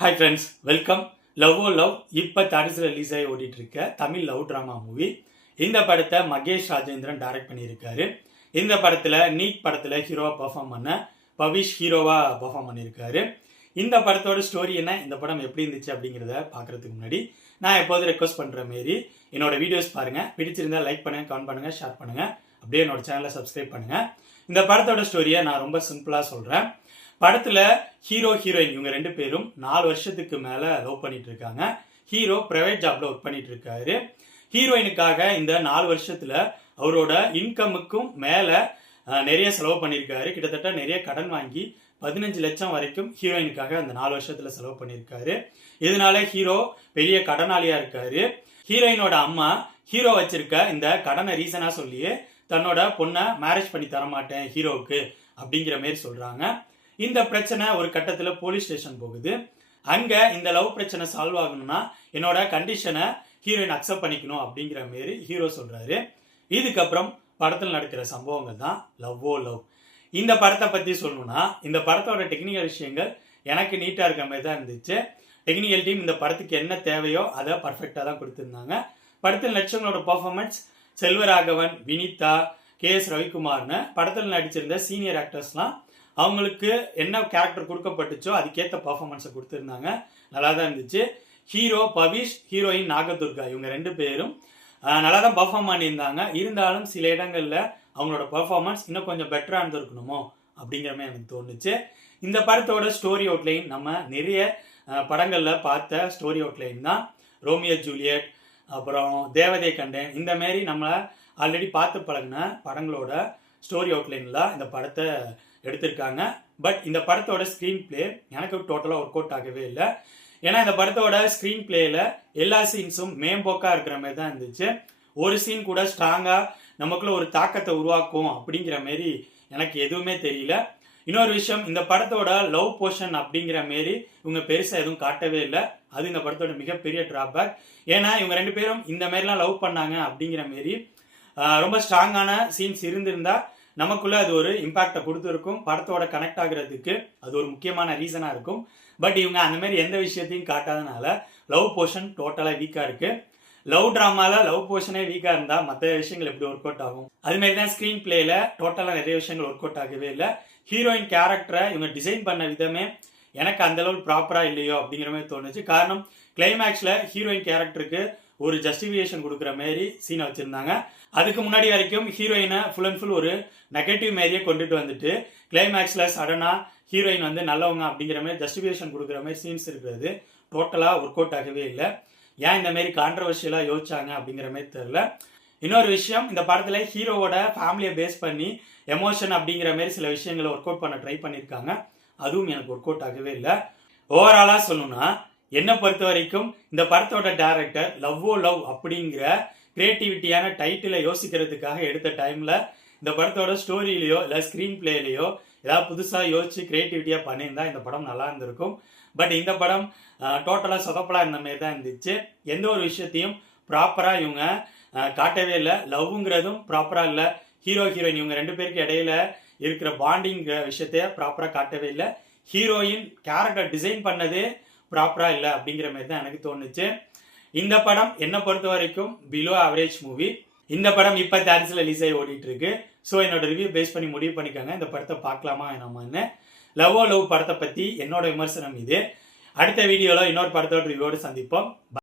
Hi friends, welcome. Love ஓ love இப்போ தாரிசில் release ஆகி ஓடிட்டு இருக்க தமிழ் லவ் ட்ராமா மூவி. இந்த படத்தை மகேஷ் ராஜேந்திரன் டைரக்ட் பண்ணியிருக்காரு. இந்த படத்தில் நீட் படத்தில் ஹீரோவா பெர்ஃபார்ம் பண்ண பவிஷ் ஹீரோவா பெர்ஃபார்ம் பண்ணியிருக்காரு. இந்த படத்தோட ஸ்டோரி என்ன, இந்த படம் எப்படி இருந்துச்சு அப்படிங்கிறத பார்க்கறதுக்கு முன்னாடி நான் எப்போது ரெக்வஸ்ட் பண்ணுற மாரி என்னோட வீடியோஸ் பாருங்கள். பிடிச்சிருந்தா லைக் பண்ணுங்கள், கமெண்ட் பண்ணுங்கள், ஷேர் பண்ணுங்கள். அப்படியே என்னோட சேனலை சப்ஸ்கிரைப் பண்ணுங்கள். இந்த படத்தோட ஸ்டோரியை நான் ரொம்ப சிம்பிளாக சொல்கிறேன். படத்துல ஹீரோ ஹீரோயின் இவங்க ரெண்டு பேரும் 4 வருஷத்துக்கு மேல லவ் பண்ணிட்டு இருக்காங்க. ஹீரோ பிரைவேட் ஜாப்ல ஒர்க் பண்ணிட்டு இருக்காரு. ஹீரோயினுக்காக இந்த 4 வருஷத்துல அவரோட இன்கமுக்கும் மேல நிறைய செலவு பண்ணியிருக்காரு. கிட்டத்தட்ட நிறைய கடன் வாங்கி 15 லட்சம் வரைக்கும் ஹீரோயினுக்காக அந்த 4 வருஷத்துல செலவு பண்ணியிருக்காரு. இதனால ஹீரோ பெரிய கடனாளியா இருக்காரு. ஹீரோயினோட அம்மா ஹீரோ வச்சிருக்க இந்த கடனை ரீசனா சொல்லியே தன்னோட பொண்ணை மேரேஜ் பண்ணி தரமாட்டேன் ஹீரோவுக்கு அப்படிங்கிற மாதிரி சொல்றாங்க. இந்த பிரச்சனை ஒரு கட்டத்தில் போலீஸ் ஸ்டேஷன் போகுது. அங்க இந்த லவ் பிரச்சனை சால்வ் ஆகணும்னா என்னோட கண்டிஷனை ஹீரோயின் அக்செப்ட் பண்ணிக்கணும் அப்படிங்கிற மாரி ஹீரோ சொல்றாரு. இதுக்கப்புறம் படத்தில் நடக்கிற சம்பவங்கள் தான் லவ் ஓ லவ். இந்த படத்தை பத்தி சொல்லணும்னா இந்த படத்தோட டெக்னிக்கல் விஷயங்கள் எனக்கு நீட்டா இருக்க மாதிரி தான் இருந்துச்சு. டெக்னிக்கல் டீம் இந்த படத்துக்கு என்ன தேவையோ அதை பர்ஃபெக்டா தான் கொடுத்துருந்தாங்க. படத்தில் நடிச்சவங்களோட பர்ஃபார்மன்ஸ் செல்வராகவன், வினிதா, KS ரவிக்குமார்னு படத்தில் நடிச்சிருந்த சீனியர் ஆக்டர்ஸ்லாம் அவங்களுக்கு என்ன கேரக்டர் கொடுக்கப்பட்டுச்சோ அதுக்கேற்ற பர்ஃபார்மன்ஸை கொடுத்துருந்தாங்க. நல்லா தான் இருந்துச்சு. ஹீரோ பவிஷ், ஹீரோயின் நாகதுர்கா இவங்க ரெண்டு பேரும் நல்லா தான் பர்ஃபார்ம் பண்ணியிருந்தாங்க. இருந்தாலும் சில இடங்களில் அவங்களோட பர்ஃபார்மன்ஸ் இன்னும் கொஞ்சம் பெட்டராக இருந்திருக்கணுமோ அப்படிங்கிற மாதிரி எனக்கு தோணுச்சு. இந்த படத்தோட ஸ்டோரி அவுட்லைன் நம்ம நிறைய படங்களில் பார்த்த ஸ்டோரி அவுட்லைன் தான். ரோமியோ ஜூலியட், அப்புறம் தேவதை கண்டேன், இந்த மாரி நம்ம ஆல்ரெடி பார்த்து பழகின படங்களோட ஸ்டோரி அவுட்லைனில் இந்த படத்தை எடுத்திருக்காங்க. பட் இந்த படத்தோட ஸ்க்ரீன் பிளே எனக்கு டோட்டலாக ஒர்க் அவுட் ஆகவே இல்லை. ஏன்னா இந்த படத்தோட ஸ்க்ரீன் பிளேயில் எல்லா சீன்ஸும் மேம்போக்காக இருக்கிற மாதிரி தான் இருந்துச்சு. ஒரு சீன் கூட ஸ்ட்ராங்காக நமக்குள்ள ஒரு தாக்கத்தை உருவாக்கும் அப்படிங்கிற மாரி எனக்கு எதுவுமே தெரியல. இன்னொரு விஷயம், இந்த படத்தோட லவ் போர்ஷன் அப்படிங்கிற மாரி இவங்க பெருசாக எதுவும் காட்டவே இல்லை. அது இந்த படத்தோட மிகப்பெரிய டிராபேக். ஏன்னா இவங்க ரெண்டு பேரும் இந்த மாரிலாம் லவ் பண்ணாங்க அப்படிங்கிற மாரி ரொம்ப ஸ்ட்ராங்கான சீன்ஸ் இருந்திருந்தா நமக்குள்ள அது ஒரு இம்பாக்டை கொடுத்துருக்கும். படத்தோட கனெக்ட் ஆகுறதுக்கு அது ஒரு முக்கியமான ரீசனாக இருக்கும். பட் இவங்க அந்த மாதிரி எந்த விஷயத்தையும் காட்டாதனால லவ் போர்ஷன் டோட்டலாக வீக்காக இருக்கு. லவ் ட்ராமாவில் லவ் போர்ஷனே வீக்காக இருந்தால் மற்ற விஷயங்கள் எப்படி ஒர்க் அவுட் ஆகும்? அதுமாரி தான் ஸ்க்ரீன் பிளேயில் டோட்டலாக நிறைய விஷயங்கள் ஒர்க் அவுட் ஆகவே இல்லை. ஹீரோயின் கேரக்டரை இவங்க டிசைன் பண்ண விதமே எனக்கு அந்த அளவு ப்ராப்பராக இல்லையோ அப்படிங்கிற மாதிரி தோணுச்சு. காரணம், கிளைமேக்ஸில் ஹீரோயின் கேரக்டருக்கு ஒரு ஜஸ்டிஃபிகேஷன் கொடுக்குற மாதிரி சீனை வச்சுருந்தாங்க. அதுக்கு முன்னாடி வரைக்கும் ஹீரோயினை ஃபுல் அண்ட் ஃபுல் ஒரு நெகட்டிவ் மாரியே கொண்டுட்டு வந்துட்டு கிளைமேக்ஸில் சடனாக ஹீரோயின் வந்து நல்லவங்க அப்படிங்கிற மாதிரி ஜஸ்டிஃபிகேஷன் கொடுக்குற மாதிரி சீன்ஸ் இருக்கிறது டோட்டலாக ஒர்க் அவுட் ஆகவே இல்லை. ஏன் இந்த மாதிரி கான்ட்ரவர்ஷியலாக யோசிச்சாங்க அப்படிங்கிற மாதிரி தெரில. இன்னொரு விஷயம், இந்த படத்தில் ஹீரோவோட ஃபேமிலியை பேஸ் பண்ணி எமோஷன் அப்படிங்கிற மாதிரி சில விஷயங்களை ஒர்க் அவுட் பண்ண ட்ரை பண்ணியிருக்காங்க. அதுவும் எனக்கு ஒர்க் அவுட் ஆகவே இல்லை. ஓவராலாக சொல்லணும்னா என்னை பொறுத்த வரைக்கும் இந்த படத்தோட டைரக்டர் லவ் ஓ லவ் அப்படிங்கிற கிரியேட்டிவிட்டியான டைட்டிலை யோசிக்கிறதுக்காக எடுத்த டைமில் இந்த படத்தோட ஸ்டோரியிலையோ இல்லை ஸ்க்ரீன் பிளேலையோ ஏதாவது புதுசாக யோசிச்சு கிரியேட்டிவிட்டியாக பண்ணியிருந்தா இந்த படம் நல்லா இருந்திருக்கும். பட் இந்த படம் டோட்டலாக சொதப்பலாக இருந்த மாதிரி தான் இருந்துச்சு. எந்த ஒரு விஷயத்தையும் ப்ராப்பராக இவங்க காட்டவே இல்லை. லவ்ங்கிறதும் ப்ராப்பராக இல்லை. ஹீரோ ஹீரோயின் இவங்க ரெண்டு பேருக்கு இடையில இருக்கிற பாண்டிங்கிற விஷயத்தைய ப்ராப்பராக காட்டவே இல்லை. ஹீரோயின் கேரக்டர் டிசைன் பண்ணதே ப்ராப்பராக இல்லை அப்படிங்கிற மாதிரி தான் எனக்கு தோணுச்சு. இந்த படம் என்னை பொறுத்த வரைக்கும் பிலோ ஆவரேஜ் மூவி. இந்த படம் இப்போ தேட்டர்ஸில் ரிலீஸ் ஆகி ஓடிட்டு இருக்கு. ஸோ என்னோட ரிவ்யூ பேஸ் பண்ணி முடிவு பண்ணிக்காங்க இந்த படத்தை பார்க்கலாமா வேணாமான்னு. லவ் ஓ லவ் படத்தை பற்றி என்னோட விமர்சனம் இது. அடுத்த வீடியோவில் இன்னொரு படத்தோட ரிவ்யூவோடு சந்திப்போம்.